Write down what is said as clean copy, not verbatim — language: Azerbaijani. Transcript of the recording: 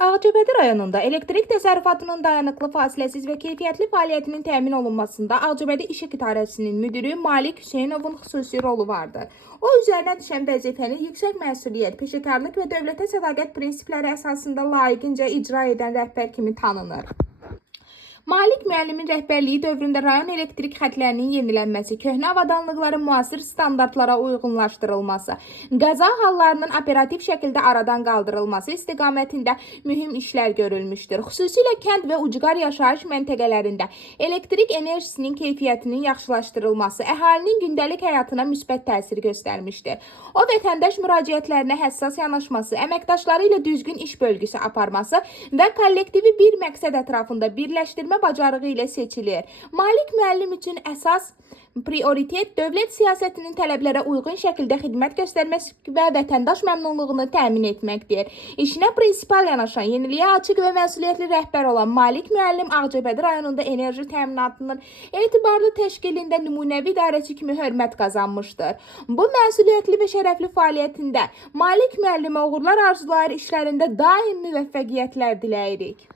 Ağcabədi rayonunda elektrik təsərrüfatının dayanıqlı, fasiləsiz və keyfiyyətli fəaliyyətinin təmin olunmasında Ağcabədi İşıq İdarəsinin müdiri Malik Hüseynovun xüsusi rolu vardır. O, üzərinə düşən vəzifəni yüksək məsuliyyət, peşəkarlıq və dövlətə sədaqət prinsipləri əsasında layiqincə icra edən rəhbər kimi tanınır. Malik müəllimin rəhbərliyi dövründə rayon elektrik xətlərinin yenilənməsi, köhnə avadanlıqların müasir standartlara uyğunlaşdırılması, qəza hallarının operativ şəkildə aradan qaldırılması istiqamətində mühüm işlər görülmüşdür. Xüsusilə kənd və ucqar yaşayış məntəqələrində elektrik enerjisinin keyfiyyətinin yaxşılaşdırılması əhalinin gündəlik həyatına müsbət təsir göstərmişdir. O, vətəndaş müraciətlərinə həssas yanaşması, əməkdaşları ilə düzgün iş bölgüsü aparması və kollektivi bir məqsəd ətrafında birləşdirmə bacarığı ilə seçilir. Malik müəllim üçün əsas prioritet dövlət siyasətinin tələblərə uyğun şəkildə xidmət göstərmək və vətəndaş məmnunluğunu təmin etməkdir. İşinə prinsipal yanaşan, yeniliyə açıq və məsuliyyətli rəhbər olan Malik müəllim Ağcabədi rayonunda enerji təminatının etibarlı təşkilində nümunəvi idarəçi kimi hörmət qazanmışdır. Bu məsuliyyətli və şərəfli fəaliyyətində Malik müəllimə uğurlar arzulayır, işlərində daim müvəffəqiyyətlər diləyirik.